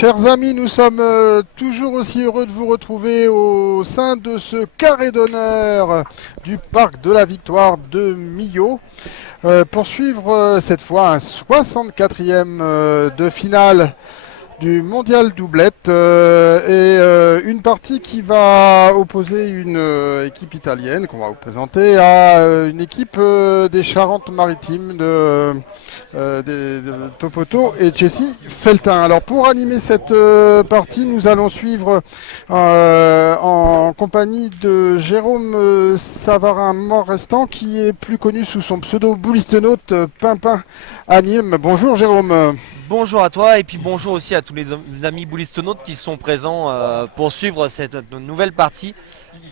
Chers amis, nous sommes toujours aussi heureux de vous retrouver au sein de ce carré d'honneur du Parc de la Victoire de Millau pour suivre cette fois un 64e de finale du mondial doublette et une partie qui va opposer une équipe italienne qu'on va vous présenter à une équipe des Charentes-Maritimes de Topoto et Jesse Feltin. Alors pour animer cette partie, nous allons suivre en compagnie de Jérôme Savarin-Morestan qui est plus connu sous son pseudo boulistonaute Pimpin à Nîmes. Bonjour Jérôme. Bonjour à toi et puis bonjour aussi à tous les amis boulistonautes qui sont présents pour suivre cette nouvelle partie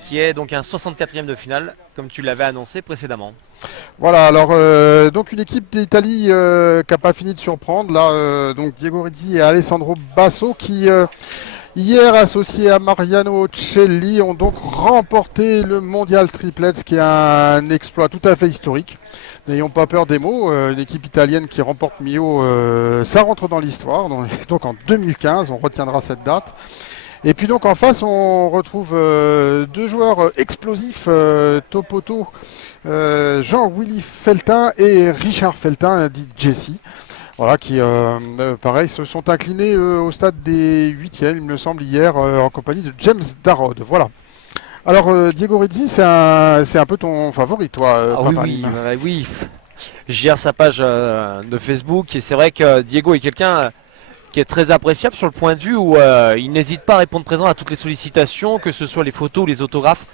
qui est donc un 64e de finale comme tu l'avais annoncé précédemment. Voilà, alors donc une équipe d'Italie qui n'a pas fini de surprendre là, donc Diego Rizzi et Alessandro Basso qui hier associés à Mariano Celli ont donc remporté le mondial triplet, ce qui est un exploit tout à fait historique. N'ayons pas peur des mots, une équipe italienne qui remporte Millau, ça rentre dans l'histoire, donc en 2015, on retiendra cette date. Et puis donc en face on retrouve deux joueurs explosifs, Topoto, Jean-Willy Feltin et Richard Feltin, dit Jesse. Voilà, qui pareil se sont inclinés au stade des 8e, il me semble, hier en compagnie de James Darrod. Voilà. Alors Diego Rizzi, c'est un peu ton favori, toi, Ah oui, je gère sa page de Facebook et c'est vrai que Diego est quelqu'un qui est très appréciable sur le point de vue où il n'hésite pas à répondre présent à toutes les sollicitations, que ce soit les photos ou les autographes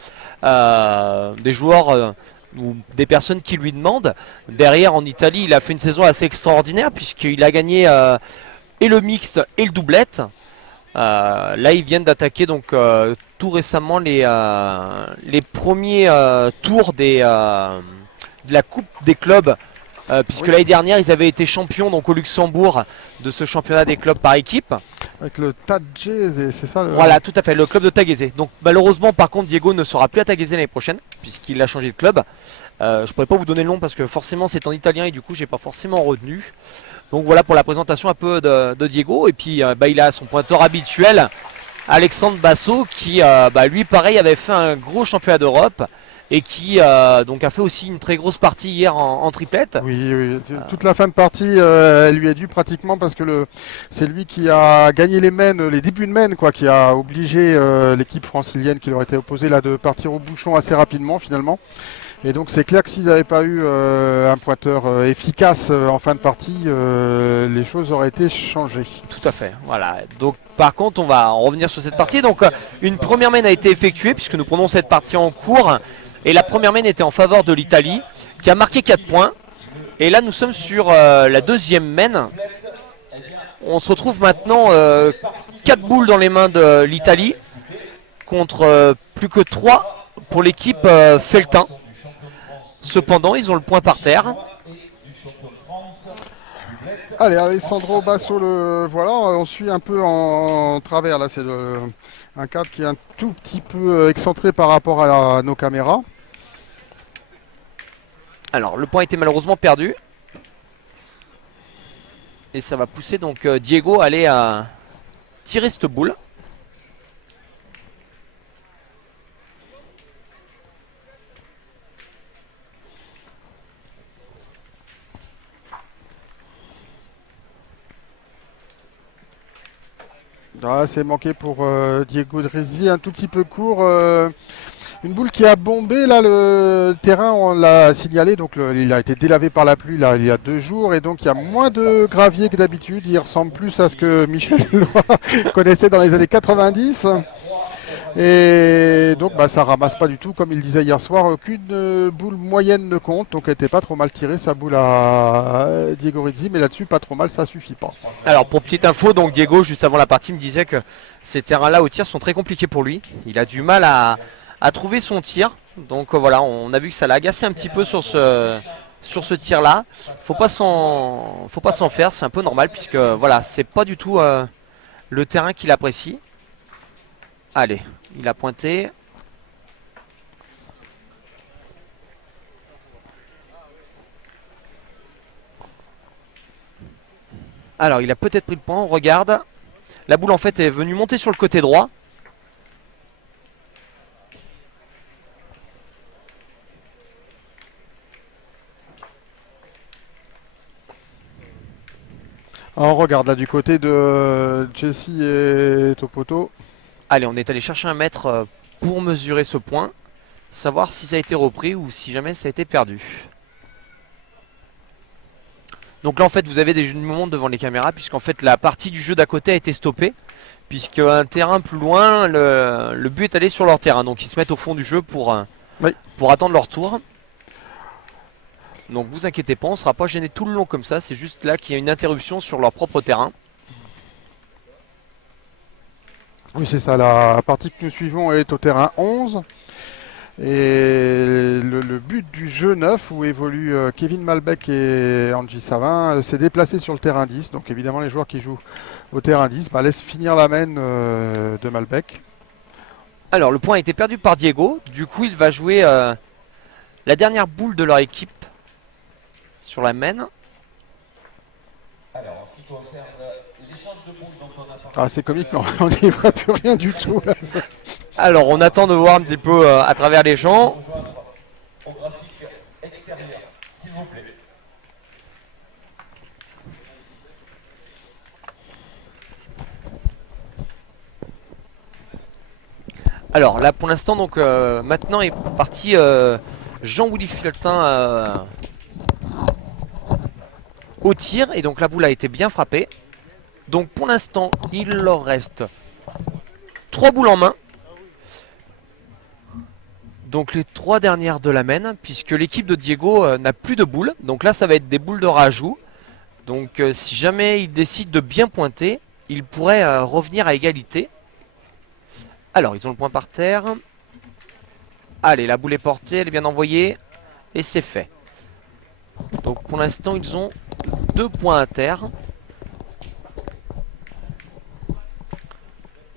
des joueurs ou des personnes qui lui demandent. Derrière en Italie, il a fait une saison assez extraordinaire puisqu'il a gagné et le mixte et le doublette. Là, ils viennent d'attaquer donc tout récemment les premiers tours de la Coupe des clubs. Puisque l'année dernière ils avaient été champions donc au Luxembourg de ce championnat des clubs par équipe. Avec le Taggese, c'est ça Voilà, tout à fait, le club de Taggese. Donc malheureusement par contre Diego ne sera plus à Taggese l'année prochaine puisqu'il a changé de club. Je pourrais pas vous donner le nom parce que forcément c'est en italien et du coup j'ai pas forcément retenu. Donc voilà pour la présentation un peu de Diego. Et puis il a son pointeur habituel, Alexandre Basso, qui lui pareil avait fait un gros championnat d'Europe et qui donc a fait aussi une très grosse partie hier en triplette. Oui. Toute la fin de partie, elle lui est due pratiquement parce que c'est lui qui a gagné les débuts de Maine, quoi, qui a obligé l'équipe francilienne qui leur était opposée là de partir au bouchon assez rapidement finalement. Et donc c'est clair que s'ils n'avaient pas eu un pointeur efficace en fin de partie, les choses auraient été changées. Tout à fait, voilà. Donc par contre on va en revenir sur cette partie. Donc une première main a été effectuée puisque nous prenons cette partie en cours. Et la première main était en faveur de l'Italie qui a marqué 4 points. Et là nous sommes sur la deuxième main. On se retrouve maintenant 4 boules dans les mains de l'Italie contre plus que 3 pour l'équipe Feltin. Cependant ils ont le point par terre. Allez, Alessandro Basso, voilà, on suit un peu en travers là, c'est un cadre qui est un tout petit peu excentré par rapport à nos caméras. Alors le point a été malheureusement perdu. Et ça va pousser donc Diego à aller à tirer cette boule. Ah, c'est manqué pour Diego Rizzi, un tout petit peu court. Une boule qui a bombé, là, le terrain, on l'a signalé, donc il a été délavé par la pluie là, il y a 2 jours, et donc il y a moins de gravier que d'habitude. Il ressemble plus à ce que Michel Loy connaissait dans les années 90. Et donc ça ramasse pas du tout, comme il disait hier soir, aucune boule moyenne ne compte, donc elle n'était pas trop mal tirée sa boule à Diego Rizzi, mais là-dessus pas trop mal, ça suffit pas. Alors pour petite info, donc Diego juste avant la partie me disait que ces terrains-là au tir sont très compliqués pour lui. Il a du mal à trouver son tir, donc voilà, on a vu que ça l'a agacé un petit peu sur ce tir-là. Faut pas s'en faire, c'est un peu normal puisque voilà, c'est pas du tout le terrain qu'il apprécie. Allez, il a pointé. Alors, il a peut-être pris le point, on regarde. La boule en fait est venue monter sur le côté droit. Alors, on regarde là du côté de Jesse et Topoto. Allez, on est allé chercher un mètre pour mesurer ce point. Savoir si ça a été repris ou si jamais ça a été perdu. Donc là en fait vous avez des moments devant les caméras puisqu'en fait la partie du jeu d'à côté a été stoppée. Puisque un terrain plus loin, le but est allé sur leur terrain. Donc ils se mettent au fond du jeu pour attendre leur tour. Donc vous inquiétez pas, on ne sera pas gêné tout le long comme ça. C'est juste là qu'il y a une interruption sur leur propre terrain. Oui c'est ça, la partie que nous suivons est au terrain 11. Et le but du jeu 9 où évoluent Kevin Malbec et Angie Savin s'est déplacé sur le terrain 10. Donc évidemment les joueurs qui jouent au terrain 10 laissent finir la main de Malbec. Alors le point a été perdu par Diego. Du coup il va jouer la dernière boule de leur équipe sur la main. Alors en ce qui concerne l'échange de boules dont on a parlé. Ah c'est comique, non, on n'y voit plus rien du tout là. Alors on attend de voir un petit peu à travers les gens. Au graphique extérieur, s'il vous plaît. Alors là pour l'instant donc maintenant est parti Jean-Willy Feltin au tir et donc la boule a été bien frappée. Donc pour l'instant il leur reste 3 boules en main. Donc les 3 dernières de la main, puisque l'équipe de Diego n'a plus de boules. Donc là ça va être des boules de rajout. Donc si jamais il décide de bien pointer, il pourrait revenir à égalité. Alors ils ont le point par terre. Allez, la boule est portée, elle est bien envoyée. Et c'est fait. Donc pour l'instant ils ont 2 points à terre.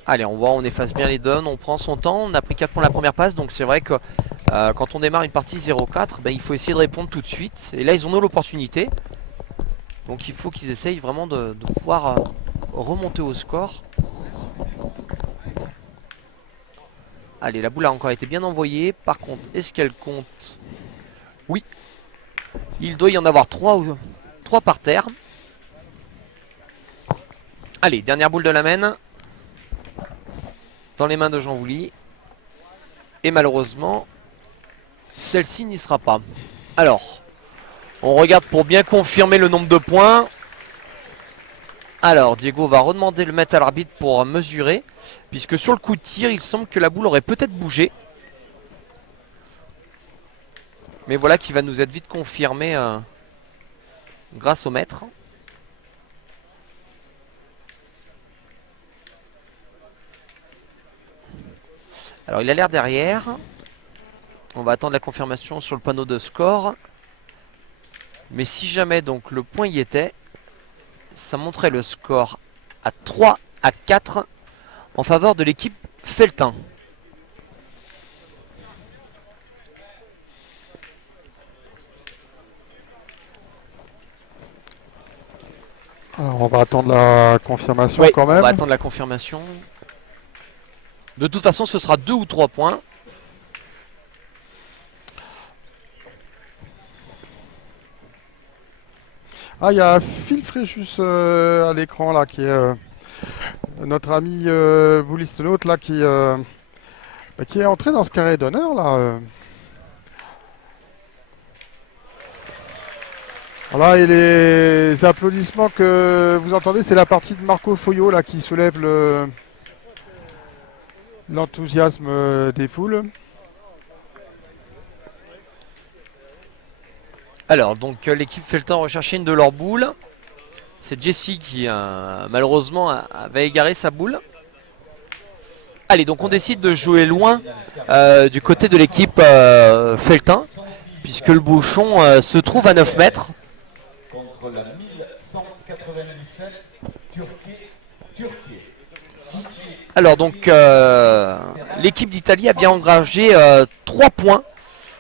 Allez, on voit, on efface bien les downs, on prend son temps, on a pris 4 points la première passe, donc c'est vrai que quand on démarre une partie 0-4, il faut essayer de répondre tout de suite. Et là, ils en ont l'opportunité. Donc il faut qu'ils essayent vraiment de pouvoir remonter au score. Allez, la boule a encore été bien envoyée. Par contre, est-ce qu'elle compte? Oui. Il doit y en avoir 3 par terre. Allez, dernière boule de la main. Dans les mains de Jean-Willy. Et malheureusement, celle-ci n'y sera pas. Alors, on regarde pour bien confirmer le nombre de points. Alors, Diego va redemander le mettre à l'arbitre pour mesurer. Puisque sur le coup de tir, il semble que la boule aurait peut-être bougé. Mais voilà qui va nous être vite confirmé grâce au maître. Alors il a l'air derrière. On va attendre la confirmation sur le panneau de score. Mais si jamais donc le point y était, ça montrait le score à 3-4 en faveur de l'équipe Feltin. Alors on va attendre la confirmation quand même. On va attendre la confirmation. De toute façon, ce sera 2 ou 3 points. Ah, il y a Phil Fréjus à l'écran là, qui est notre ami Boulistenaute là, qui est entré dans ce carré d'honneur là. Voilà, et les applaudissements que vous entendez, c'est la partie de Marco Foyo là qui soulève l'enthousiasme des foules. Alors, donc l'équipe Feltin recherchait une de leurs boules. C'est Jesse qui malheureusement avait égaré sa boule. Allez, donc on décide de jouer loin du côté de l'équipe Feltin, puisque le bouchon se trouve à 9 mètres. Contre la 1197 Turquie. Alors donc l'équipe d'Italie a bien engagé 3 points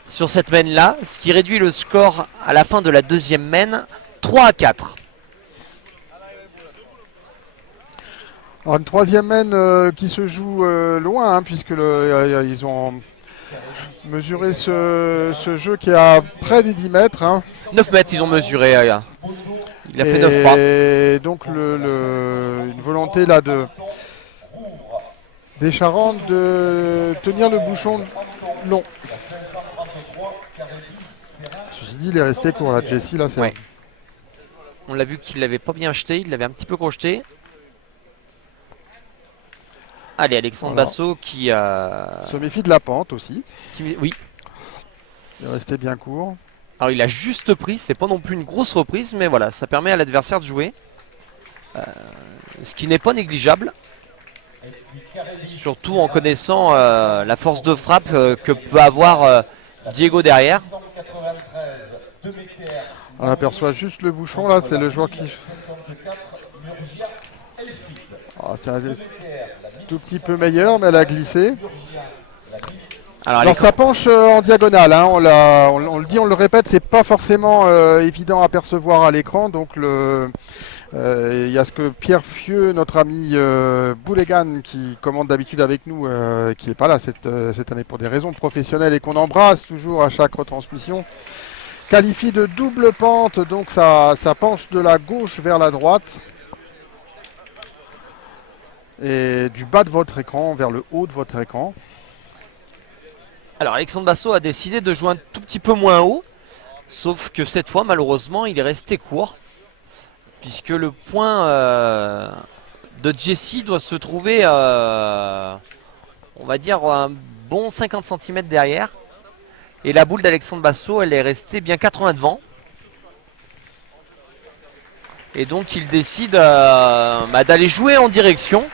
sur cette main là, ce qui réduit le score à la fin de la deuxième main 3-4. Alors une troisième mène qui se joue loin, hein, puisque ils ont mesuré ce jeu qui est à près des 10 mètres. Hein. 9 mètres, ils ont mesuré. Il a fait 9,3. Et donc une volonté là des Charentes de tenir le bouchon long. Ceci dit, il est resté court là, Jesse. Là, c'est Ouais. On l'a vu qu'il l'avait pas bien jeté, il l'avait un petit peu crocheté. Allez, Alexandre Voilà. Basso qui se méfie de la pente aussi. oui. Il est resté bien court. Alors il a juste pris, c'est pas non plus une grosse reprise, mais voilà, ça permet à l'adversaire de jouer. Ce qui n'est pas négligeable. Surtout en connaissant la force de frappe que peut avoir Diego derrière. On aperçoit juste le bouchon là, c'est le joueur qui... Oh, c'est un tout petit peu meilleur, mais elle a glissé. Alors ça penche en diagonale, hein. On le dit, on le répète, c'est pas forcément évident à percevoir à l'écran. Donc il y a ce que Pierre Fieux, notre ami Boulegan, qui commande d'habitude avec nous, qui n'est pas là cette année pour des raisons professionnelles et qu'on embrasse toujours à chaque retransmission, qualifie de double pente, donc ça penche de la gauche vers la droite. Et du bas de votre écran vers le haut de votre écran. Alors Alexandre Basso a décidé de jouer un tout petit peu moins haut. Sauf que cette fois, malheureusement, il est resté court. Puisque le point de Jesse doit se trouver, on va dire, un bon 50 cm derrière. Et la boule d'Alexandre Basso, elle est restée bien 80 devant. Et donc il décide d'aller jouer en direction.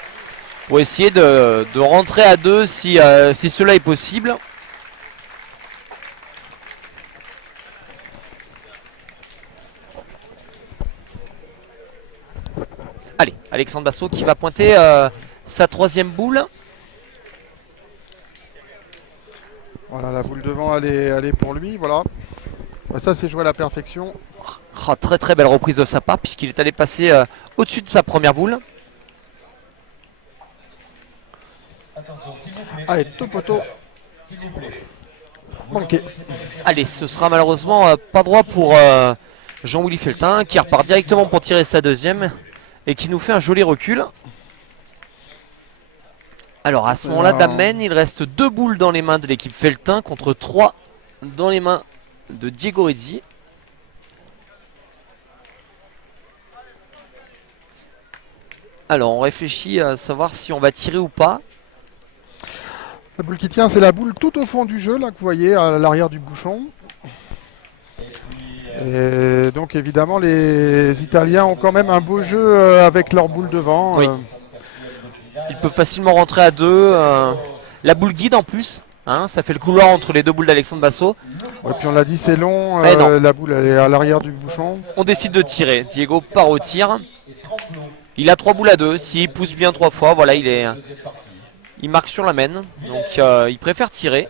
Pour essayer de rentrer à 2 si cela est possible. Allez, Alexandre Basso qui va pointer sa troisième boule. Voilà, la boule devant, elle est pour lui. Voilà. Ça, c'est joué à la perfection. Oh, très très belle reprise de sa part puisqu'il est allé passer au-dessus de sa première boule. Allez, tout poteau. Manqué. Allez, ce sera malheureusement pas droit pour Jean-Willy Feltin qui repart directement pour tirer sa deuxième et qui nous fait un joli recul. Alors à ce moment-là de la mène, il reste 2 boules dans les mains de l'équipe Feltin contre 3 dans les mains de Diego Rizzi. Alors on réfléchit à savoir si on va tirer ou pas. La boule qui tient, c'est la boule tout au fond du jeu, là, que vous voyez, à l'arrière du bouchon. Et donc, évidemment, les Italiens ont quand même un beau jeu avec leur boule devant. Oui. Ils peuvent facilement rentrer à 2. La boule guide en plus. Hein, ça fait le couloir entre les 2 boules d'Alexandre Basso. Et puis on l'a dit, c'est long. Non. La boule, elle est à l'arrière du bouchon. On décide de tirer. Diego part au tir. Il a 3 boules à 2. S'il pousse bien 3 fois, voilà, il marque sur la mène, donc il préfère tirer.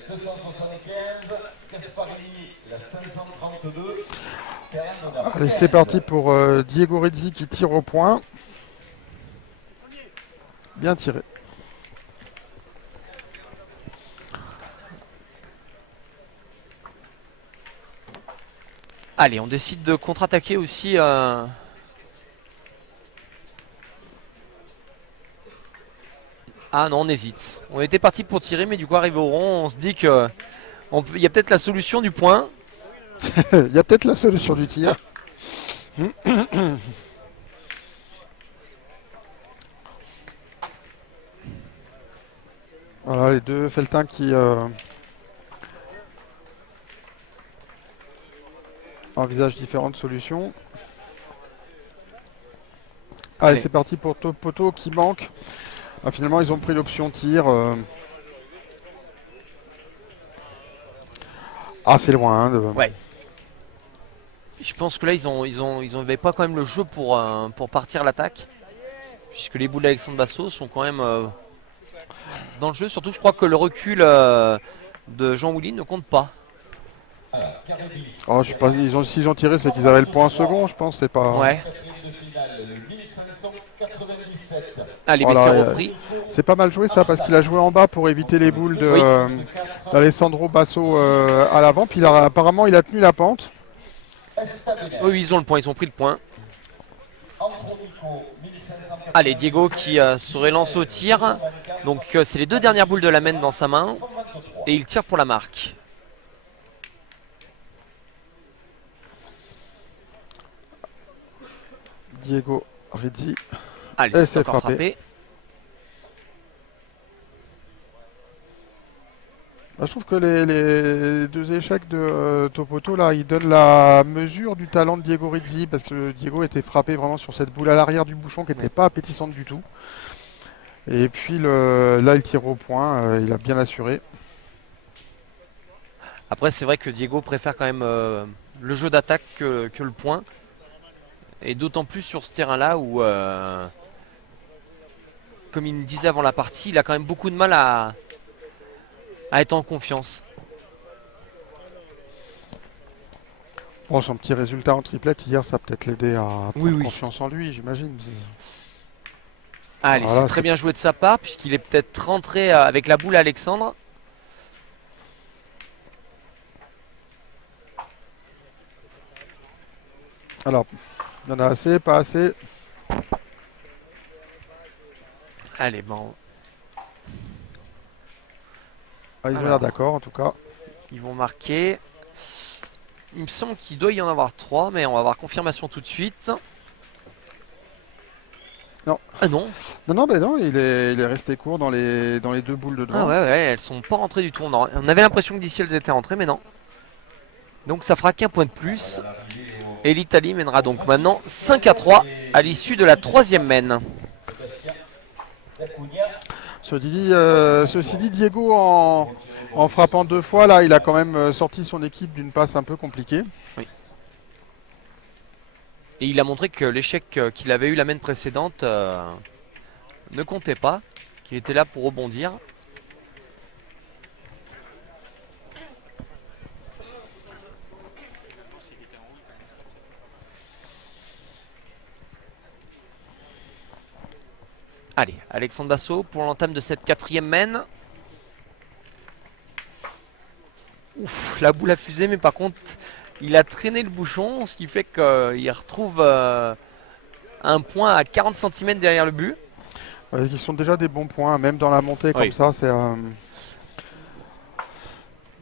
Allez, c'est parti pour Diego Rizzi qui tire au point. Bien tiré. Allez, on décide de contre-attaquer aussi. Ah non, on hésite. On était parti pour tirer, mais du coup, arrivé au rond, on se dit que il y a peut-être la solution du point. Il y a peut-être la solution du tir. Voilà, les deux Feltin qui envisagent différentes solutions. Allez, c'est parti pour Poteau qui manque. Ah, finalement, ils ont pris l'option tir. Ah, c'est loin. Hein, Ouais. Je pense que là, ils n'avaient pas quand même le jeu pour partir à l'attaque. Puisque les boules d'Alexandre Basso sont quand même dans le jeu. Surtout que je crois que le recul de Jean-Willy ne compte pas. Oh, je sais pas, s'ils ont tiré, c'est qu'ils avaient le point second, je pense. C'est pas. Ouais. Allez, mais Voilà, c'est repris. c'est pas mal joué ça parce qu'il a joué en bas pour éviter les boules de, Oui. d'Alessandro Basso à l'avant. Puis apparemment il a tenu la pente. Oui, ils ont le point, ils ont pris le point. Allez, Diego qui se relance au tir. Donc c'est les deux dernières boules de la main dans sa main. Et il tire pour la marque. Diego Rizzi. Allez, Et c'est encore frappé. Bah, je trouve que les deux échecs de Topoto là, ils donnent la mesure du talent de Diego Rizzi parce que Diego était frappé vraiment sur cette boule à l'arrière du bouchon qui n'était pas appétissante du tout. Et puis là, il tire au point, il a bien assuré. Après, c'est vrai que Diego préfère quand même le jeu d'attaque que le point. Et d'autant plus sur ce terrain-là où, comme il me disait avant la partie, il a quand même beaucoup de mal à être en confiance. Bon, son petit résultat en triplette hier, ça a peut-être l'aider à prendre Oui. confiance en lui, j'imagine. Allez, Voilà, c'est très bien joué de sa part puisqu'il est peut-être rentré avec la boule à Alexandre. Alors, il y en a assez, pas assez. Allez, bon, Ah, ils ont Alors. l'air d'accord en tout cas. ils vont marquer. Il me semble qu'il doit y en avoir 3, mais on va avoir confirmation tout de suite. Non. Ah non. Non, ben non, il est resté court dans les deux boules de devant. Ah ouais, elles sont pas rentrées du tout. On avait l'impression que d'ici elles étaient rentrées, mais non. Donc ça fera qu'un point de plus. Et l'Italie mènera donc maintenant 5-3 à l'issue de la 3e main. Ceci dit, Diego, en frappant 2 fois, là, il a quand même sorti son équipe d'une passe un peu compliquée. Et il a montré que l'échec qu'il avait eu la main précédente ne comptait pas, qu'il était là pour rebondir. Allez, Alexandre Basso pour l'entame de cette 4e main. Ouf, la boule a fusé, mais par contre, il a traîné le bouchon, ce qui fait qu'il retrouve un point à 40 cm derrière le but. Qui sont déjà des bons points, même dans la montée comme Oui. ça. C'est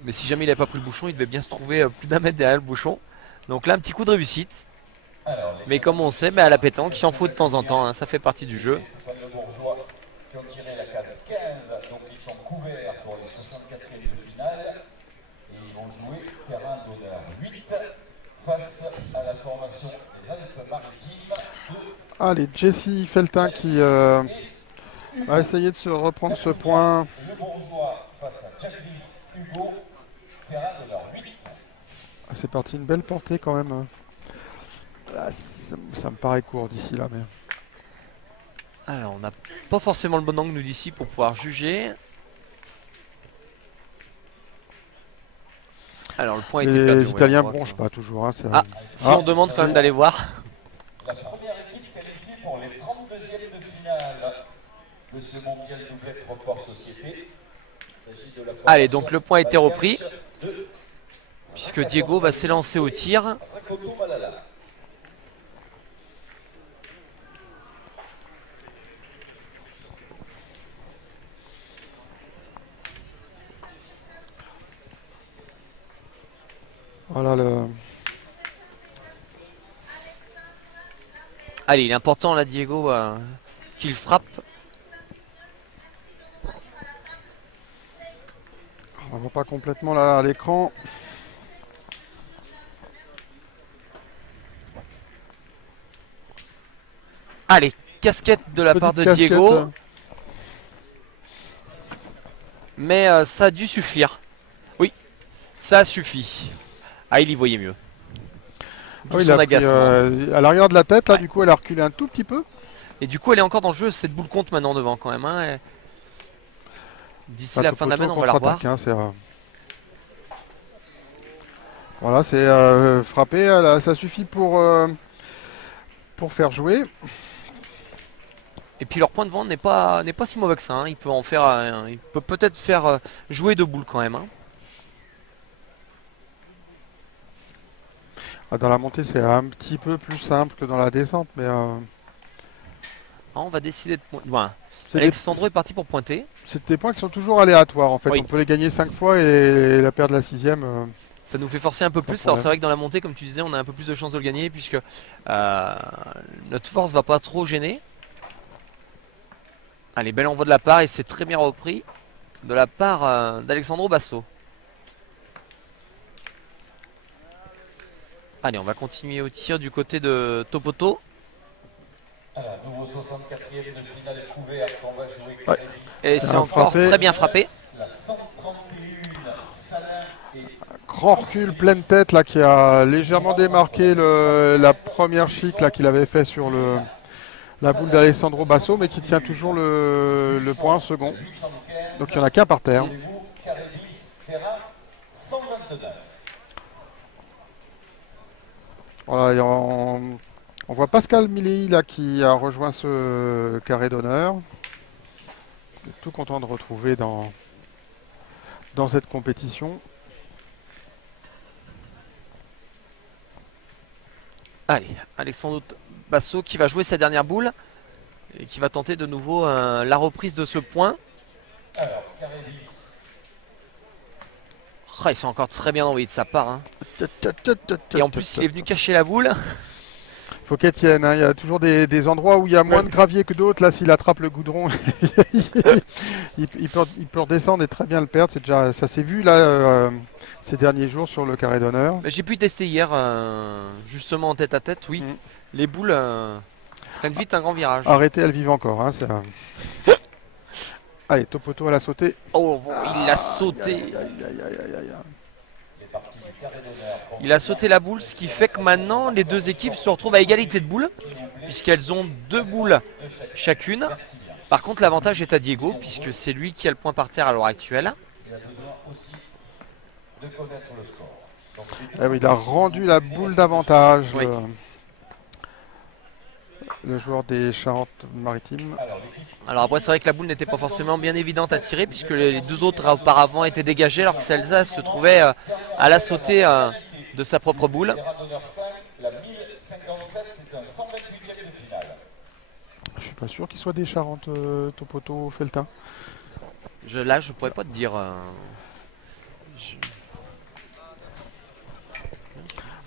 Mais si jamais il n'avait pas pris le bouchon, il devait bien se trouver plus d'1 mètre derrière le bouchon. Donc là, un petit coup de réussite. Mais comme on sait, à la pétanque, il en faut de temps en temps, hein, ça fait partie du jeu. Qui ont tiré la case 15, donc ils sont couverts pour les 64e de finale. Et ils vont jouer terrain d'honneur 8 face à la formation des Alpes-Maritimes. Allez, Jesse Feltin qui va essayer de se reprendre ce point. Le Bourgeois face à Jacqueline Hugo, terrain d'honneur 8. C'est parti, une belle portée quand même. Ah, ça me paraît court d'ici là, mais. Alors, on n'a pas forcément le bon angle, nous, d'ici, pour pouvoir juger. Alors, le point a été perdu. Les Italiens ne bronchent pas toujours. Hein, Ah, si on demande quand même d'aller voir. La première équipe qualifiée pour les 32e de finale de ce mondial Doublette Roquefort Société. Il s'agit de la Allez, donc le point a été repris. de Puisque Diego va s'élancer au tir. Rakoto Malala. Voilà le. Allez, il est important là, Diego, qu'il frappe. On ne voit pas complètement là à l'écran. Allez, casquette de la part de Petite casquette. Diego. Mais ça a dû suffire. Oui, ça a suffi. Ah, il y voyait mieux. D'où Oui, il son a pris, agacement. à l'arrière de la tête, là, Ouais. du coup, elle a reculé un tout petit peu. Et du coup, elle est encore dans le jeu. Cette boule compte maintenant devant quand même. Hein, d'ici Enfin, la fin de la main, on va la revoir. contre-attaque, hein, voilà, c'est frappé. Ça suffit pour faire jouer. Et puis leur point de vente n'est pas si mauvais que ça, hein. Il peut en faire, il peut peut-être faire jouer 2 boules quand même, hein. Ah, dans la montée, c'est un petit peu plus simple que dans la descente, mais Ah, on va décider de pointer. Voilà. c'est des, Alexandro est parti pour pointer. c'est des points qui sont toujours aléatoires en fait. Oui. On peut les gagner 5 fois et la perdre la 6ème. Ça nous fait forcer un peu plus. Sans Alors problème. c'est vrai que dans la montée, comme tu disais, on a un peu plus de chances de le gagner puisque notre force va pas trop gêner. Allez, bel envoi de la part et c'est très bien repris de la part d'Alexandro Basso. Allez, on va continuer au tir du côté de Topoto. Alors, nouveau 64e de finale couverte, on va jouer Ouais. Caribis. Et c'est Bien encore frappé. très bien frappé. La 131, Salin et Grand recul, pleine tête là qui a légèrement démarqué la première chic là qu'il avait fait sur la boule d'Alessandro Basso, mais qui tient toujours le point second. 815. Donc il n'y en a qu'un par terre. Rendez-vous, Caribis, terrain 129. Voilà, et on voit Pascal Milly là qui a rejoint ce carré d'honneur. Je suis tout content de retrouver dans cette compétition. Allez, Alexandro Basso qui va jouer sa dernière boule et qui va tenter de nouveau la reprise de ce point. Alors, Caribis, Ah, il s'est encore très bien envoyé de sa part, hein. Et en plus, il est venu cacher la boule. Faut qu'elle tienne, hein. Il y a toujours des endroits où il y a moins de gravier que d'autres. Là, s'il attrape le goudron, il peut redescendre et très bien le perdre. C'est déjà, ça s'est vu là ces derniers jours sur le carré d'honneur. Bah, j'ai pu tester hier, justement en tête à tête, oui. Mm. Les boules prennent vite un grand virage. Arrêtez, elles vivent encore. Hein, Allez, Topoto à la sauter. Oh, bon, il l'a sauté. Aïe, aïe, aïe, aïe, aïe. les parties du carré d'honneur. pour Il a sauté la boule, ce qui fait que maintenant les deux équipes se retrouvent à égalité de boules, puisqu'elles ont 2 boules chacune. Par contre, l'avantage est à Diego, puisque c'est lui qui a le point par terre à l'heure actuelle. Il a besoin aussi de connaître le score. Donc, Ah oui, il a rendu la boule d'avantage. Oui. Le joueur des Charentes-Maritimes. alors, l'équipe Alors après, c'est vrai que la boule n'était pas forcément bien évidente à tirer, puisque les deux autres auparavant étaient dégagées, alors que Celsa se trouvait à la sauter de sa propre boule. terrain d'honneur 5, la 1057, c'est un 128e de finale. Je suis pas sûr qu'il soit des Charentes, Topoto, Feltin. Là, je pourrais pas te dire.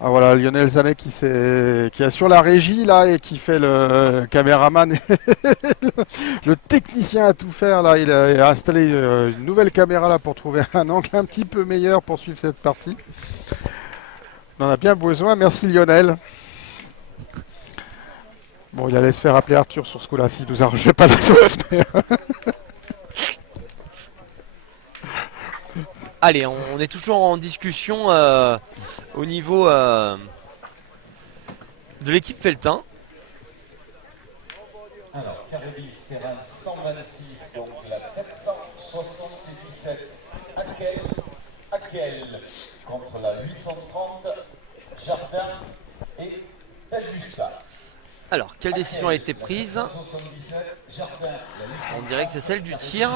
Ah voilà, Lionel Zanet qui assure la régie là et qui fait le caméraman, et le technicien à tout faire là. Il a installé une nouvelle caméra là pour trouver un angle un petit peu meilleur pour suivre cette partie. On en a bien besoin, merci Lionel. Bon, il allait se faire appeler Arthur sur ce coup-là s'il nous arrangeait pas la sauce. Mais... Allez, on est toujours en discussion au niveau de l'équipe Feltin. Alors, Caribis, terrain 126, donc la 777, Akel contre la 830, Jardin et Tajusta. Alors, quelle décision a été prise? 77, Jardin, la 830, On dirait que c'est celle du tir.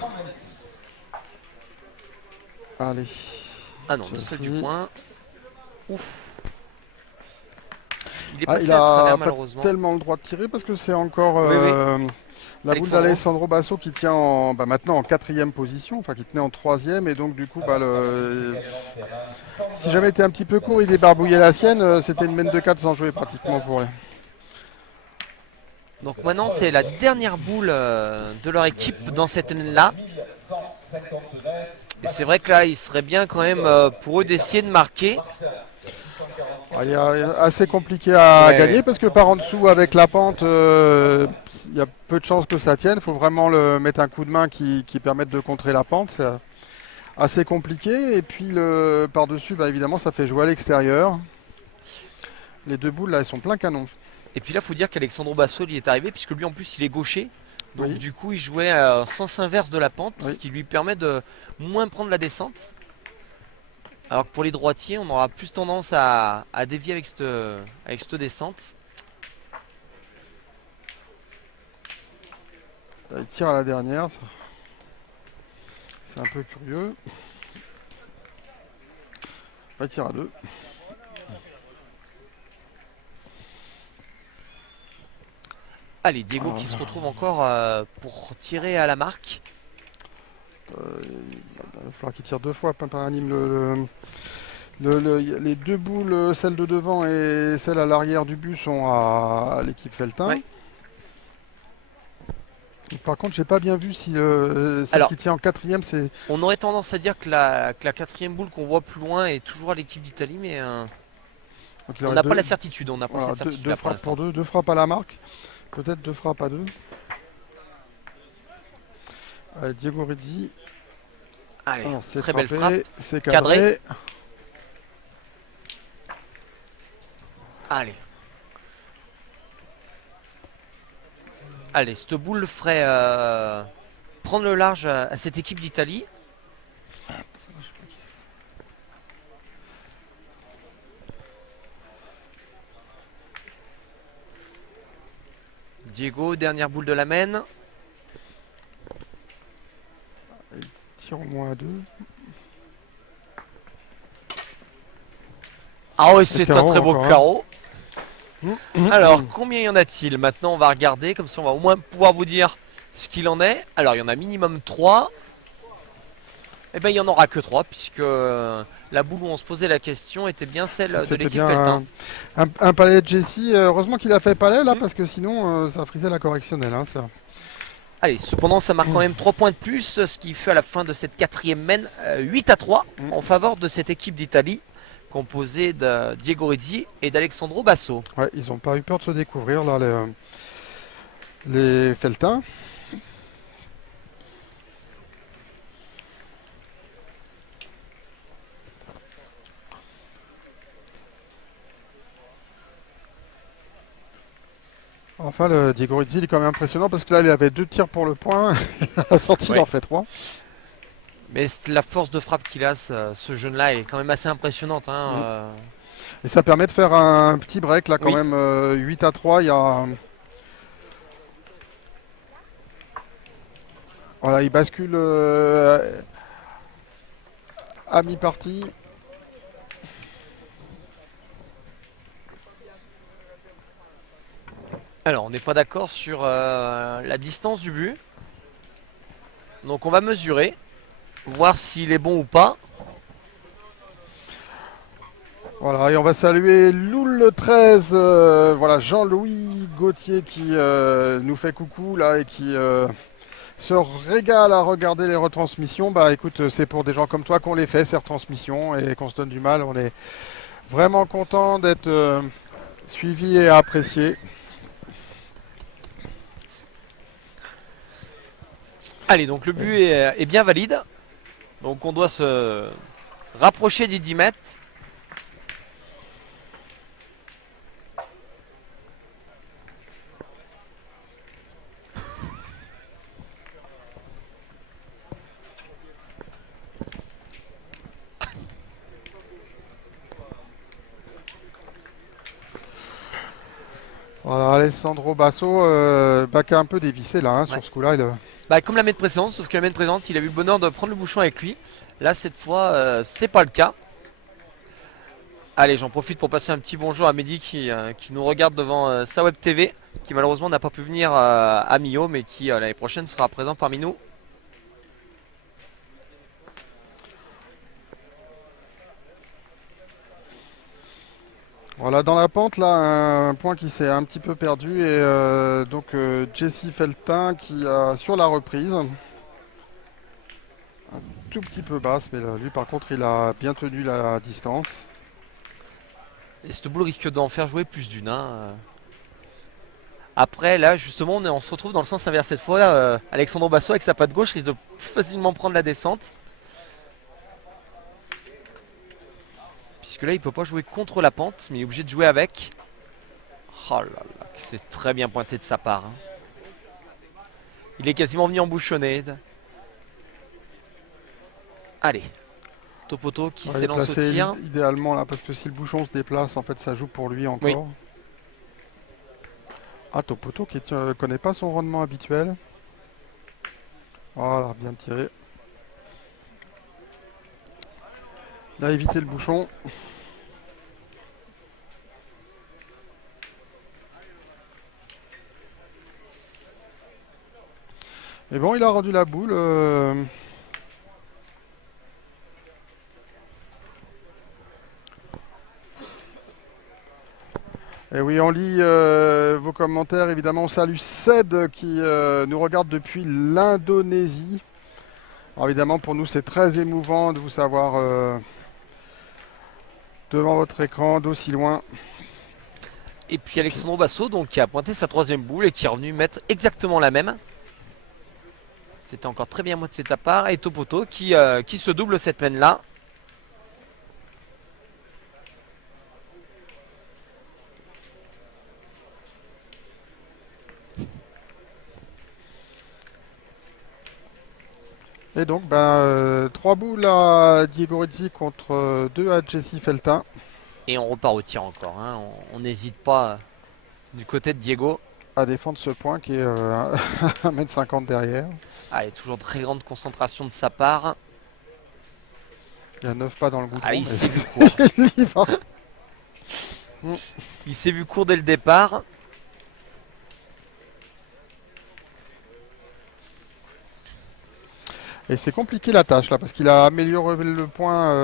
126. Allez. Ah non, de celle du point. Ouf. Il est Ah, passé il à travers a malheureusement. pas tellement le droit de tirer parce que c'est encore Oui, oui. la boule Alexandro. d'Alessandro Basso qui tient maintenant en 4e position, enfin qui tenait en 3e et donc du coup si jamais était un petit peu court, il débarbouillait la sienne, c'était une mène de 4 sans jouer pratiquement pour lui. Donc maintenant, c'est la dernière boule de leur équipe dans cette là. 1159, Et c'est vrai que là, il serait bien quand même pour eux d'essayer de marquer. Ah, il est assez compliqué à Ouais, gagner ouais. parce que par en dessous avec la pente, il y a peu de chances que ça tienne. Il faut vraiment mettre un coup de main qui permette de contrer la pente. C'est assez compliqué. Et puis par-dessus, évidemment, ça fait jouer à l'extérieur. Les deux boules là, elles sont plein canon. Et puis là, il faut dire qu'Alexandro Basso y est arrivé, puisque lui en plus, il est gaucher. Donc Oui. du coup, il jouait sens inverse de la pente, Oui. ce qui lui permet de moins prendre la descente. Alors que pour les droitiers, on aura plus tendance à dévier avec cette descente. Il tire à la dernière. C'est un peu curieux. Il tire à 2. Allez, Diego qui se retrouve encore pour tirer à la marque. Il va falloir qu'il tire 2 fois. Pimpin anime les 2 boules, celle de devant et celle à l'arrière du but, sont à l'équipe Feltin. Ouais. Par contre, j'ai pas bien vu si celle qui tient en 4e, c'est. On aurait tendance à dire que la 4e boule qu'on voit plus loin est toujours à l'équipe d'Italie, mais on n'a pas la certitude. On n'a pas cette certitude. 2 frappes pour 2, 2 frappes à la marque. Peut-être 2 frappes à 2. Diego Rizzi. Allez, c'est très belle frappé, frappe. c'est cadré. Allez. Allez, cette boule ferait prendre le large à cette équipe d'Italie. Diego, dernière boule de la main. Tire au moins à 2. Ah oui, c'est un très beau encore, carreau. Alors, combien y en a-t-il? Maintenant, on va regarder, comme ça on va au moins pouvoir vous dire ce qu'il en est. Alors, il y en a minimum 3. Eh bien, il n'y en aura que 3, puisque la boule où on se posait la question était bien celle de l'équipe Feltin. Un palais de Jesse. Heureusement qu'il a fait palais là, parce que sinon, ça frisait la correctionnelle. Hein, ça. Allez, cependant, ça marque quand même 3 points de plus, ce qui fait à la fin de cette 4e main 8-3 en faveur de cette équipe d'Italie, composée de Diego Rizzi et d'Alexandro Basso. Ouais, ils n'ont pas eu peur de se découvrir là, les Feltins. Enfin, le Diego Rizzi, il est quand même impressionnant parce que là, il avait 2 tirs pour le point. À la sortie, il en fait 3. Mais la force de frappe qu'il a, ce jeune-là, est quand même assez impressionnante. Hein, Et ça permet de faire un petit break, là, quand même. 8-3, il y a... Voilà, il bascule à mi-partie. Alors, on n'est pas d'accord sur la distance du but. Donc, on va mesurer, voir s'il est bon ou pas. Voilà, et on va saluer Loul 13, voilà, Jean-Louis Gauthier qui nous fait coucou là et qui se régale à regarder les retransmissions. Bah écoute, c'est pour des gens comme toi qu'on les fait ces retransmissions et qu'on se donne du mal. On est vraiment content d'être suivi et apprécié. Allez, donc le but est bien valide. Donc on doit se rapprocher des 10 mètres. Voilà, Alessandro Basso qui a un peu dévissé là, hein, sur ce coup-là. Bah, comme la mène précédente, sauf que la mène précédente, il a eu le bonheur de prendre le bouchon avec lui. Là, cette fois, c'est pas le cas. Allez, j'en profite pour passer un petit bonjour à Mehdi qui nous regarde devant sa web TV, qui malheureusement n'a pas pu venir à Millau, mais qui l'année prochaine sera présent parmi nous. Voilà, dans la pente, là, un point qui s'est un petit peu perdu. Et donc, Jesse Feltin qui a sur la reprise. Un tout petit peu basse, mais là, lui, par contre, il a bien tenu la distance. Et cette boule risque d'en faire jouer plus d'une. Hein. Après, là, justement, on se retrouve dans le sens inverse cette fois. Alexandro Basso, avec sa patte gauche, risque de facilement prendre la descente. Puisque là, il ne peut pas jouer contre la pente, mais il est obligé de jouer avec. Oh là là, c'est très bien pointé de sa part. Hein. Il est quasiment venu embouchonner. Allez. Topoto qui s'élance au tir. Idéalement là, parce que si le bouchon se déplace, en fait, ça joue pour lui encore. Oui. Ah, Topoto qui ne connaît pas son rendement habituel. Voilà, bien tiré. Il a évité le bouchon. Mais bon, il a rendu la boule. Et oui, on lit vos commentaires. Évidemment, on salue Ced qui nous regarde depuis l'Indonésie. Alors évidemment, pour nous, c'est très émouvant de vous savoir devant votre écran d'aussi loin. Et puis Alexandro Basso donc, qui a pointé sa troisième boule et qui est revenu mettre exactement la même. C'était encore très bien moi de sa part. Et Topoto qui se double cette mène-là. Et donc, 3 boules à Diego Rizzi contre 2 à Jesse Feltin. Et on repart au tir encore. Hein. On n'hésite pas du côté de Diego. À défendre ce point qui est 1,50 m derrière. Ah, il y a toujours très grande concentration de sa part. Il y a 9 pas dans le goudron. Ah, il s'est vu court. Il y va. Il s'est vu court dès le départ. Et c'est compliqué la tâche là parce qu'il a amélioré le point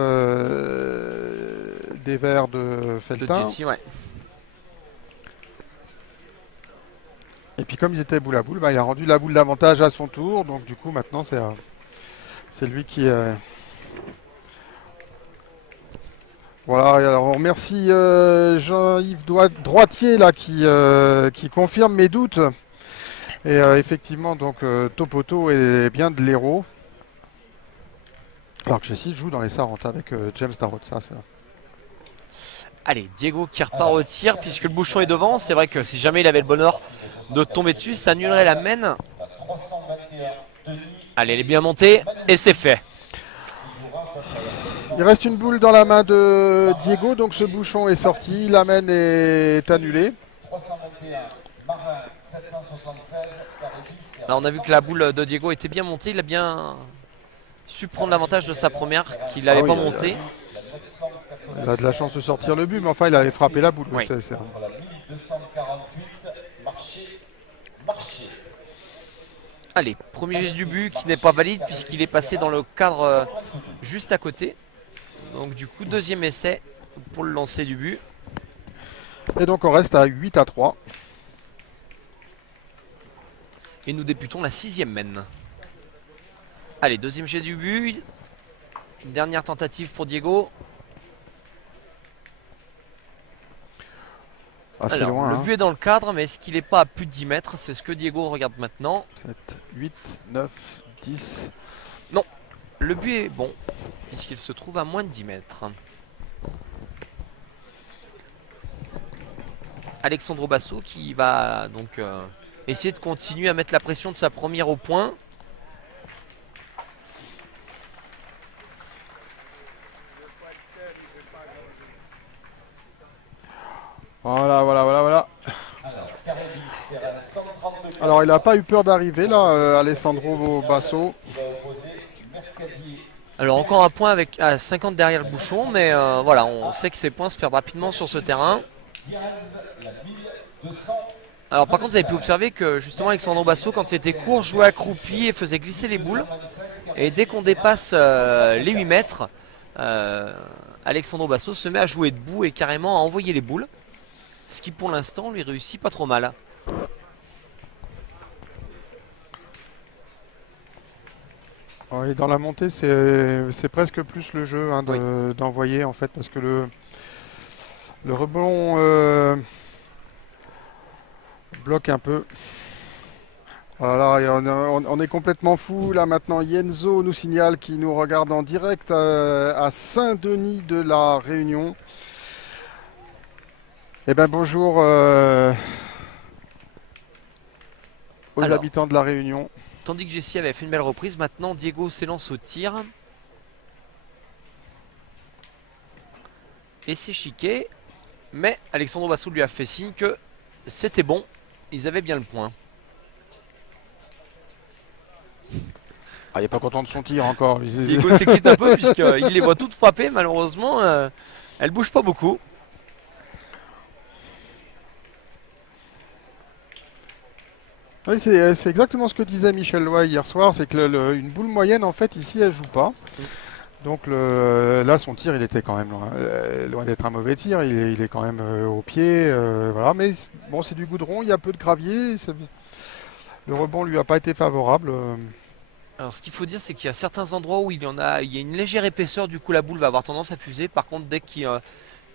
des verts de Feltin. De Jesse, ouais. Et puis comme ils étaient boule à boule, il a rendu la boule d'avantage à son tour. Donc du coup maintenant c'est lui qui... Voilà, alors on remercie Jean-Yves Droitier là qui confirme mes doutes. Et effectivement donc Topoto est bien de l'héros. Alors que Jessie joue dans les Sarentes avec James Darrot, ça. Allez, Diego qui repart au tir puisque le bouchon est devant. C'est vrai que si jamais il avait le bonheur de tomber dessus, ça annulerait la mène. Allez, elle est bien montée et c'est fait. Il reste une boule dans la main de Diego, donc ce bouchon est sorti, la mène est annulée. Là, on a vu que la boule de Diego était bien montée. Il a bien su prendre l'avantage de sa première qu'il n'avait pas montée. Il a de la chance de sortir le but, mais enfin il avait frappé la boule. Oui. Allez, premier geste du but qui n'est pas valide puisqu'il est passé dans le cadre juste à côté. Donc du coup, deuxième essai pour le lancer du but. Et donc on reste à 8-3. Et nous débutons la sixième mène. Allez, deuxième jet du but. Dernière tentative pour Diego. Assez Alors, loin. le but est dans le cadre, mais est-ce qu'il n'est pas à plus de 10 mètres? C'est ce que Diego regarde maintenant. 7, 8, 9, 10. Non, le but est bon, puisqu'il se trouve à moins de 10 mètres. Alexandro Basso qui va donc essayer de continuer à mettre la pression de sa première au point. Voilà. Alors il n'a pas eu peur d'arriver là, Alessandro Basso. Alors encore un point avec à 50 derrière le bouchon, mais voilà, on sait que ces points se perdent rapidement sur ce terrain. Alors par contre vous avez pu observer que justement Alexandro Basso quand c'était court jouait accroupi et faisait glisser les boules. Et dès qu'on dépasse les 8 mètres, Alexandro Basso se met à jouer debout et carrément à envoyer les boules. Ce qui pour l'instant lui réussit pas trop mal. Oui, dans la montée c'est presque plus le jeu hein, d'envoyer en fait parce que le rebond bloque un peu. Voilà, on est complètement fou là maintenant. Yenzo nous signale qu'il nous regarde en direct à Saint-Denis de la Réunion. Eh bien bonjour aux habitants de la Réunion. Tandis que Jessie avait fait une belle reprise, maintenant Diego s'élance au tir. Et c'est chiqué. Mais Alexandro Basso lui a fait signe que c'était bon. Ils avaient bien le point. Ah, il est pas content de son tir encore. Diego s'excite un peu puisqu'il les voit toutes frapper. Malheureusement, elles bougent pas beaucoup. Oui, c'est exactement ce que disait Michel Loy hier soir, c'est que une boule moyenne, en fait, ici, elle joue pas. Donc là, son tir, il était quand même loin d'être un mauvais tir. Il est quand même au pied. Voilà. Mais bon, c'est du goudron, il y a peu de gravier. Le rebond lui a pas été favorable. Alors ce qu'il faut dire, c'est qu'il y a certains endroits où il y a une légère épaisseur, du coup la boule va avoir tendance à fuser. Par contre, dès qu'il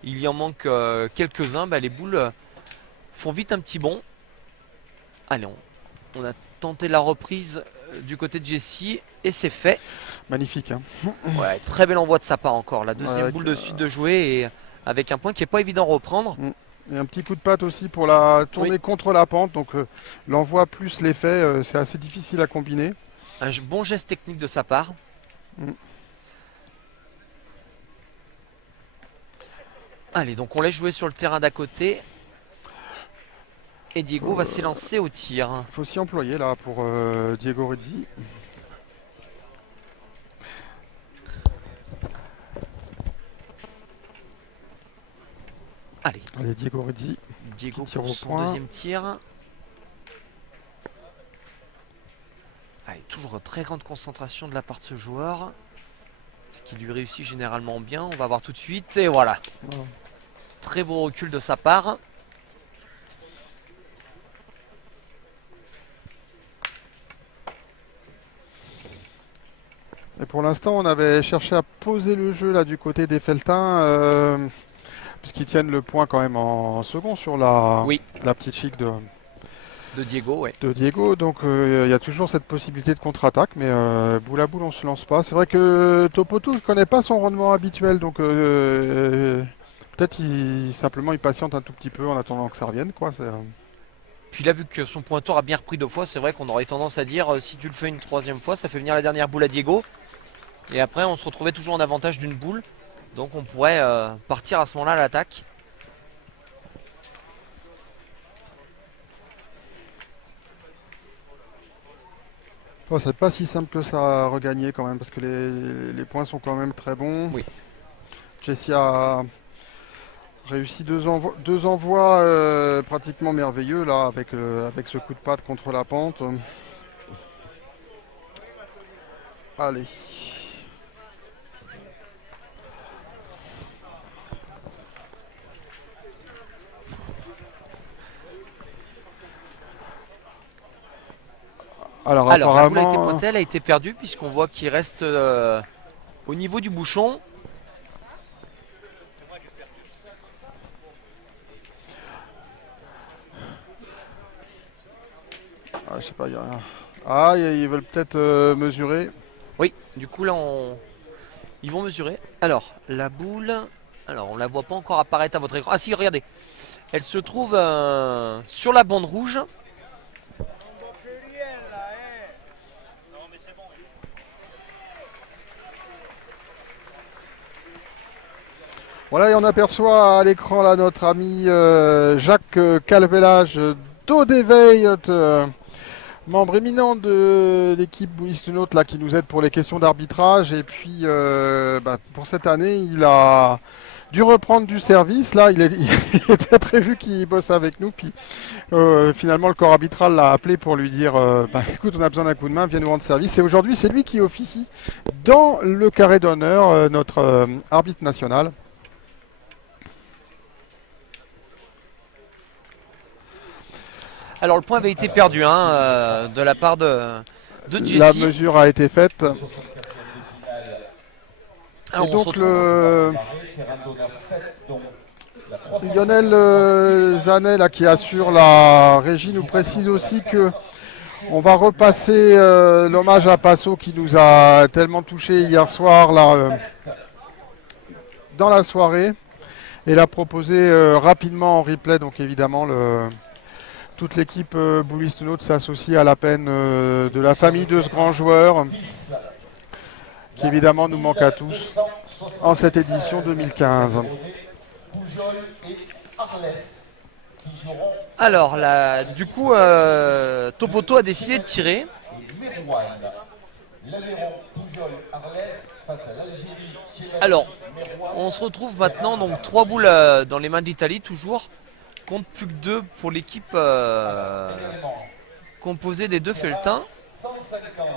y en manque quelques-uns, bah, les boules font vite un petit bond. Allez, on a tenté la reprise du côté de Jessie et c'est fait. Magnifique. Hein. Ouais, très bel envoi de sa part encore. La deuxième Ouais, boule de suite de jouer et avec un point qui est pas évident à reprendre. Et un petit coup de patte aussi pour la tourner Oui. contre la pente. Donc l'envoi plus l'effet, c'est assez difficile à combiner. Un bon geste technique de sa part. Allez, donc on laisse jouer sur le terrain d'à côté. Et Diego va s'élancer au tir. Il faut s'y employer là pour Diego Rizzi. Allez, Diego Rizzi. Diego Qui tire pour au son point. deuxième tir. Allez, toujours très grande concentration de la part de ce joueur. Ce qui lui réussit généralement bien. On va voir tout de suite. Et voilà. Voilà. Très beau recul de sa part. Et pour l'instant, on avait cherché à poser le jeu là du côté des Feltins, puisqu'ils tiennent le point quand même en second sur la petite chic De Diego, ouais. de Diego. Donc il y a toujours cette possibilité de contre-attaque, mais boule à boule, on se lance pas. C'est vrai que Topoto ne connaît pas son rendement habituel, donc peut-être simplement il patiente un tout petit peu en attendant que ça revienne, quoi. Puis là, vu que son pointeur a bien repris 2 fois, c'est vrai qu'on aurait tendance à dire si tu le fais une 3e fois, ça fait venir la dernière boule à Diego. Et après, on se retrouvait toujours en avantage d'une boule. Donc on pourrait partir à ce moment-là à l'attaque. Oh, c'est pas si simple que ça à regagner quand même, parce que les points sont quand même très bons. Oui. Jessie a réussi deux envois pratiquement merveilleux là, avec ce coup de patte contre la pente. Allez. Alors La boule a été apparemment, pointée, elle a été perdue puisqu'on voit qu'il reste au niveau du bouchon. je sais pas, il y a rien. Ah, ils veulent peut-être mesurer. Oui, du coup là ils vont mesurer. Alors, la boule, alors on la voit pas encore apparaître à votre écran. Ah si, regardez. Elle se trouve sur la bande rouge. Voilà, et on aperçoit à l'écran là notre ami Jacques Calvelage d'Eau-d'Éveil, membre éminent de l'équipe Boulistonaute là qui nous aide pour les questions d'arbitrage. Et puis pour cette année, il a dû reprendre du service. Là, il était prévu qu'il bosse avec nous. Puis finalement, le corps arbitral l'a appelé pour lui dire écoute, on a besoin d'un coup de main, viens nous rendre service. Et aujourd'hui, c'est lui qui officie dans le carré d'honneur, notre arbitre national. Alors le point avait été perdu de la part de Jessie. La mesure a été faite. Alors, et donc Lionel Zanet là, qui assure la régie nous précise aussi que on va repasser l'hommage à Passo qui nous a tellement touché hier soir là, dans la soirée, et l'a proposé rapidement en replay. Donc évidemment toute l'équipe Boulistonaute s'associe à la peine de la famille de ce grand joueur qui évidemment nous manque à tous en cette édition 2015. Alors là, du coup, Topoto a décidé de tirer. l'Aveyron, Poujol, Arlès face à l'Algérie, Chevalier, Alors, Mérois. on se retrouve maintenant, donc 3 boules dans les mains d'Italie, toujours. Compte plus que 2 pour l'équipe composée des deux Feltins. 150,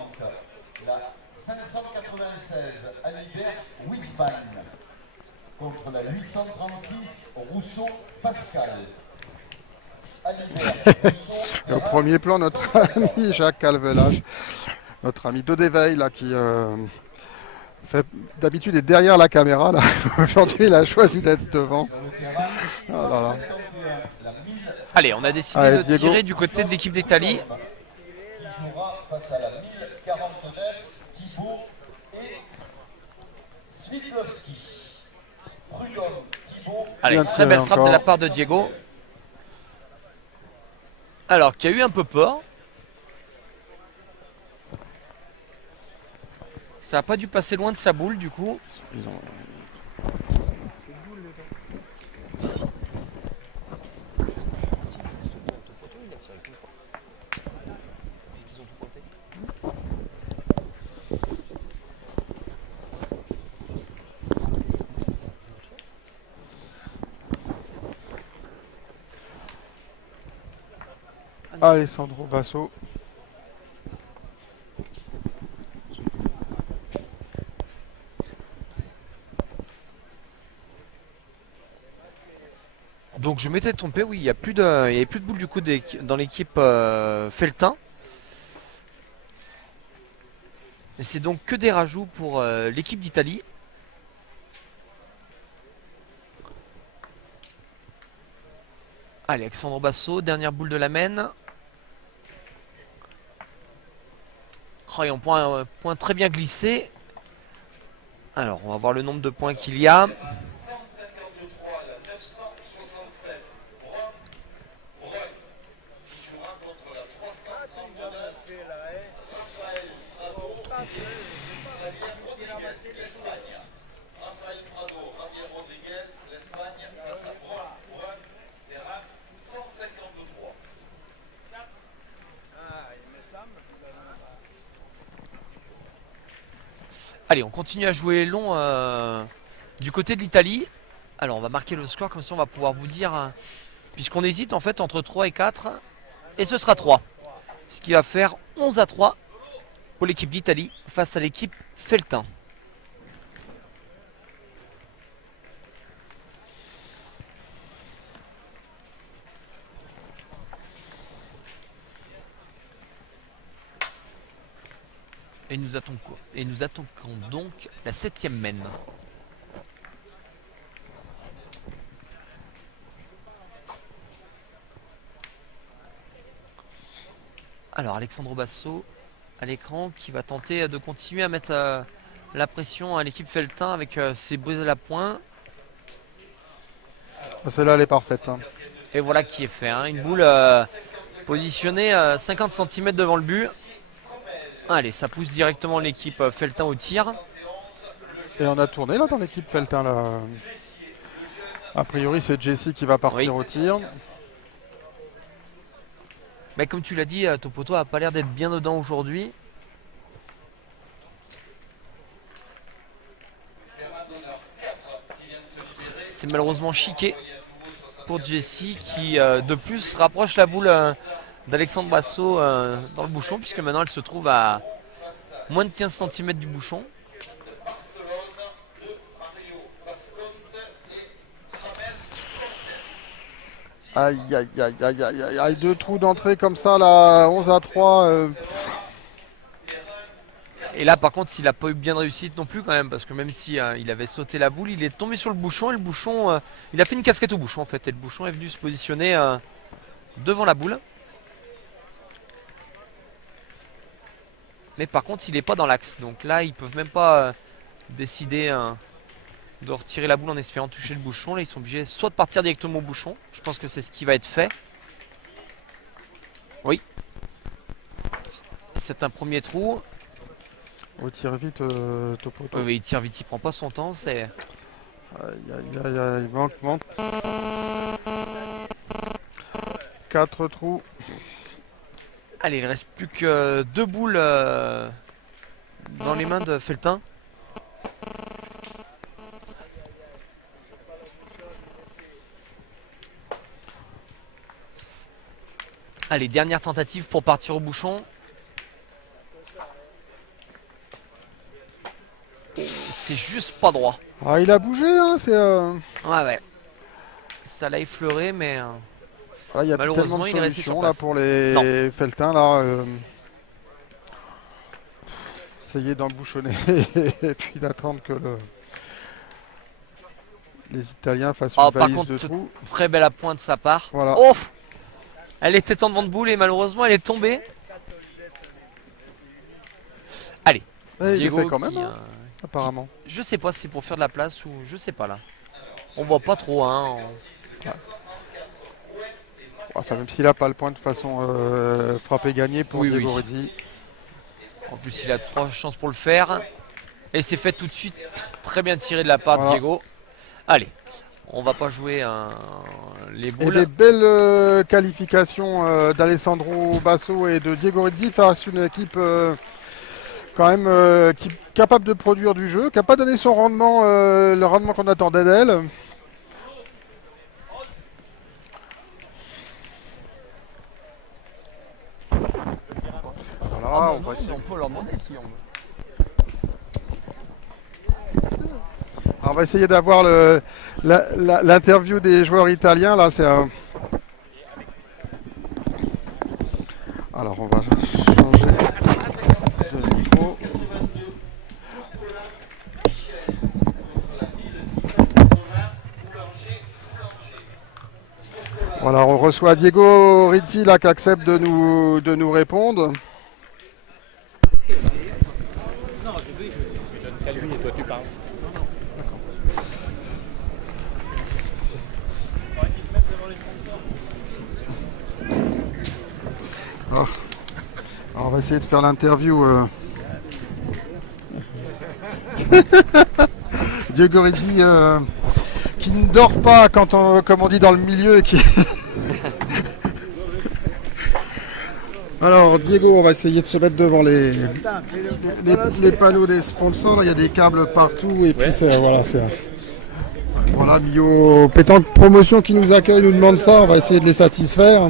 la 596, Alibert Wisman contre la 836, Rousseau Pascal. Alibert, Rousseau, Et au premier plan, notre ami Jacques Calvelage, notre ami de d'éveil là qui fait d'habitude est derrière la caméra là. Aujourd'hui, il a choisi d'être devant. sur le terrain, Oh là là. 151, la 1000 Allez, on a décidé Allez, de Diego. tirer du côté de l'équipe d'Italie. qui jouera face à la 1049, Thibaut et Svitlovski. Prudhomme, Thibaut, Allez, Bien très tiré belle frappe de encore. la part de Diego. Alors, qui a eu un peu peur. Ça n'a pas dû passer loin de sa boule du coup. Ils ont- Alessandro Basso. Donc je m'étais trompé, oui, il n'y avait plus de boules du coup dans l'équipe Feltin. Et c'est donc que des rajouts pour l'équipe d'Italie. Allez, Alessandro Basso, dernière boule de la main. Oh, et on prend un point très bien glissé. Alors, on va voir le nombre de points qu'il y a. 153, la 967, Brun, qui jouera contre la 339, Raphaël Prado, Javier Rodriguez, l'Espagne. Raphaël Prado, Javier Rodriguez, l'Espagne face à Brun, terrain 153. Allez, on continue à jouer long du côté de l'Italie. Alors, on va marquer le score, comme ça on va pouvoir vous dire, puisqu'on hésite en fait entre 3 et 4, et ce sera 3. Ce qui va faire 11-3 pour l'équipe d'Italie face à l'équipe Feltin. Et nous attaquons donc la 7e main. Alors Alessandro Basso à l'écran qui va tenter de continuer à mettre la pression à l'équipe Feltin avec ses boules à point. Celle-là, elle est parfaite. Hein. Et voilà qui est fait. Hein. Une boule positionnée 50 cm devant le but. Allez, ça pousse directement l'équipe Feltin au tir. Et on a tourné là dans l'équipe Feltin. Là. A priori, c'est Jesse qui va partir Oui. au tir. Mais comme tu l'as dit, Topoto a pas l'air d'être bien dedans aujourd'hui. C'est malheureusement chiqué pour Jesse qui de plus rapproche la boule d'Alexandre Basso dans le bouchon, puisque maintenant elle se trouve à moins de 15 cm du bouchon. Aïe, aïe, aïe, aïe, aïe, aïe, aïe. Deux trous d'entrée comme ça, là, 11-3. Et là par contre il n'a pas eu bien de réussite non plus quand même, parce que même si il avait sauté la boule, il est tombé sur le bouchon et le bouchon il a fait une casquette au bouchon en fait, et le bouchon est venu se positionner devant la boule. Mais par contre il n'est pas dans l'axe, donc là ils peuvent même pas décider de retirer la boule en espérant toucher le bouchon. Là ils sont obligés soit de partir directement au bouchon, je pense que c'est ce qui va être fait. Oui, c'est un premier trou. On tire vite, Topoto. Oui, il tire vite, il prend pas son temps, c'est... Aïe, aïe, aïe, aïe, manque. 4 trous. Allez, il reste plus que deux boules dans les mains de Feltin. Allez, dernière tentative pour partir au bouchon. C'est juste pas droit. Ah, il a bougé, hein, c'est... Ouais. Ça l'a effleuré, mais... Voilà, il y a malheureusement, tellement de il est resté sur solutions là place. pour les Feltins là. Essayer d'embouchonner et puis d'attendre que les Italiens fassent une par valise contre, de trous. très belle appoint de sa part. Voilà. Oh, elle était en devant de boule et malheureusement elle est tombée. Allez, Et il Diego est fait quand même, qui, hein, apparemment. je sais pas si c'est pour faire de la place ou je sais pas là. On voit pas trop, hein. Enfin, même s'il n'a pas le point de façon frappé gagné pour Diego Rizzi. En plus, il a 3 chances pour le faire. Et c'est fait tout de suite. Très bien tiré de la part de Diego. Allez, on va pas jouer les boules. Et des belles qualifications d'Alessandro Basso et de Diego Rizzi face à une équipe quand même qui est capable de produire du jeu, qui n'a pas donné son rendement, le rendement qu'on attendait d'elle. Voilà, on peut leur demander si on veut. Alors, on va essayer d'avoir l'interview des joueurs italiens. Là, c'est alors, on va changer de micro. Voilà, on reçoit Diego Rizzi là qui accepte de nous répondre. Non, je donne qu'à lui et toi tu parles. Alors, on va essayer de faire l'interview. Diego Rizzi qui ne dort pas quand comme on dit dans le milieu et qui Alors Diego, on va essayer de se mettre devant les panneaux des sponsors. Il y a des câbles partout et puis voilà, Mio Pétanque Promotion qui nous accueille, nous demande ça, on va essayer de les satisfaire.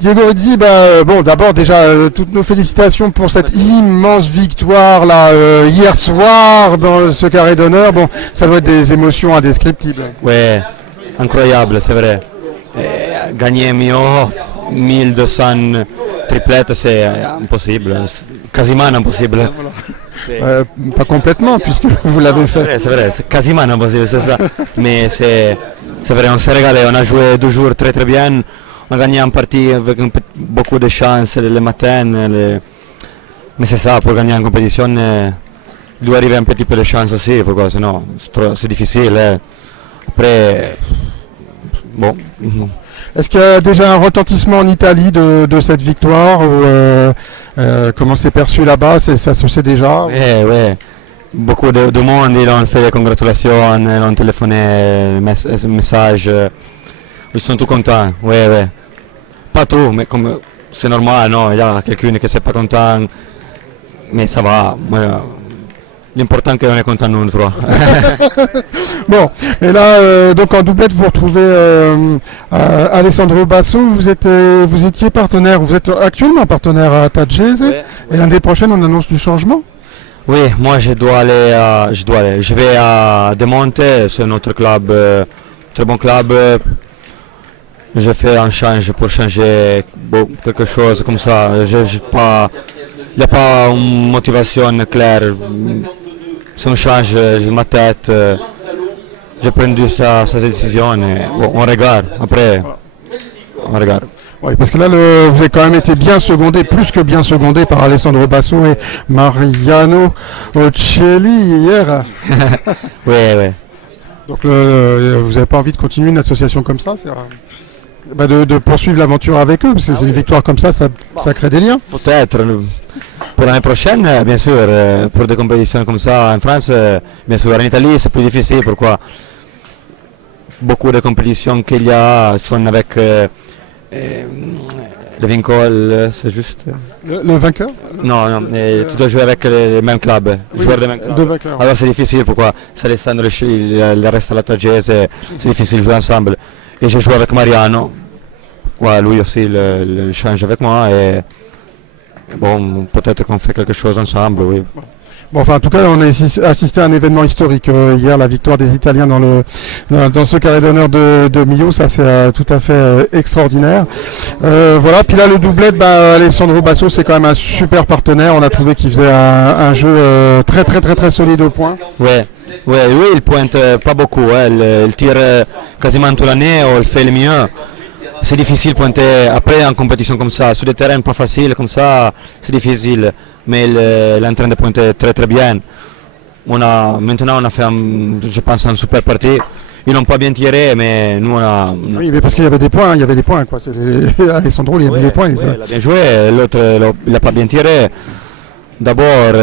Diego Rizzi, bon, d'abord déjà toutes nos félicitations pour cette immense victoire là hier soir dans ce carré d'honneur. Bon, ça doit être des émotions indescriptibles. Ouais, incroyable, c'est vrai. Gagner 1200 triplettes, c'est impossible, quasiment impossible. Pas complètement, puisque vous l'avez fait. C'est vrai, c'est quasiment impossible, c'est ça. Mais c'est vrai, on s'est régalé, on a joué 2 jours très très bien. On a gagné une partie avec beaucoup de chance le matin. Mais c'est ça, pour gagner en compétition, il doit arriver un petit peu de chance aussi, pourquoi sinon c'est difficile. Après, bon. Est-ce qu'il y a déjà un retentissement en Italie de cette victoire comment c'est perçu là-bas, ça se sait déjà? Oui. Beaucoup de monde, ils ont fait des congratulations, ils ont téléphoné, messages. Ils sont tous contents, oui. Pas tout, mais comme c'est normal, non, il y a quelqu'un qui n'est pas content, mais ça va. L'important c'est qu'on est content nous trois. Bon, et là, donc en doublette, vous retrouvez Alessandro Basso, vous étiez partenaire, vous êtes actuellement partenaire à Tadjese, et l'année prochaine on annonce du changement? Oui, moi je vais à Demonte, c'est notre club, très bon club. Je fais un change pour changer quelque chose comme ça. Il n'y a pas une motivation claire. C'est un change de ma tête. J'ai pris cette décision et on regarde. Après, on regarde. Oui, parce que là, vous avez quand même été bien secondé, plus que bien secondé par Alessandro Basso et Mariano Ocelli hier. Oui. Donc vous n'avez pas envie de continuer une association comme ça, de poursuivre l'aventure avec eux, parce que c'est une victoire comme ça crée des liens. Peut-être. Pour l'année prochaine, bien sûr, pour des compétitions comme ça en France, bien sûr, en Italie c'est plus difficile. Pourquoi? Beaucoup de compétitions qu'il y a sont avec les Le vainqueur, c'est juste. Le vainqueur? Non, non, tu dois jouer avec les mêmes clubs, Oui, joueurs des mêmes clubs. deux vainqueurs. Alors c'est difficile, pourquoi? Ça restando le reste à la Tagese, c'est difficile de jouer ensemble. Et j'ai joué avec Mariano, ouais, lui aussi il change avec moi et bon, peut-être qu'on fait quelque chose ensemble, oui. Bon, enfin, en tout cas, on a assisté à un événement historique hier, la victoire des Italiens dans ce carré d'honneur de Millau. Ça, c'est tout à fait extraordinaire. Voilà. Puis là, le doublet, Alessandro Basso, c'est quand même un super partenaire. On a trouvé qu'il faisait un jeu très solide au point. Ouais, ouais, lui, il pointe pas beaucoup. Il tire quasiment toute l'année, il fait le mieux. C'est difficile de pointer après en compétition comme ça. Sur des terrains pas faciles comme ça, c'est difficile. Mais il est en train de pointer très bien. Maintenant, on a fait, je pense, une super partie. Ils n'ont pas bien tiré, mais nous, on a... Oui, mais parce qu'il y avait des points, quoi. Alessandro, il a mis des points. Il a bien joué, l'autre, il n'a pas bien tiré. D'abord,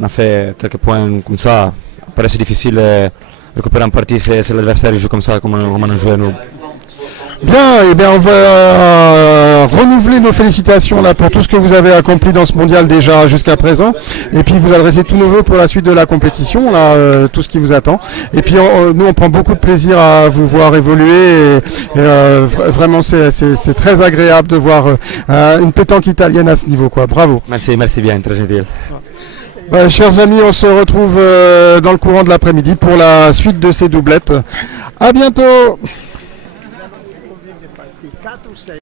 on a fait quelques points comme ça. Après, c'est difficile de récupérer une partie si l'adversaire joue comme ça, comme on a joué nous. Bien, et bien on va renouveler nos félicitations là pour tout ce que vous avez accompli dans ce mondial déjà jusqu'à présent, et puis vous adresser tous nos vœux pour la suite de la compétition, là, tout ce qui vous attend. Et puis nous on prend beaucoup de plaisir à vous voir évoluer, et vraiment c'est très agréable de voir une pétanque italienne à ce niveau, quoi. Bravo. Merci bien, très gentil. Chers amis, on se retrouve dans le courant de l'après-midi pour la suite de ces doublettes. À bientôt.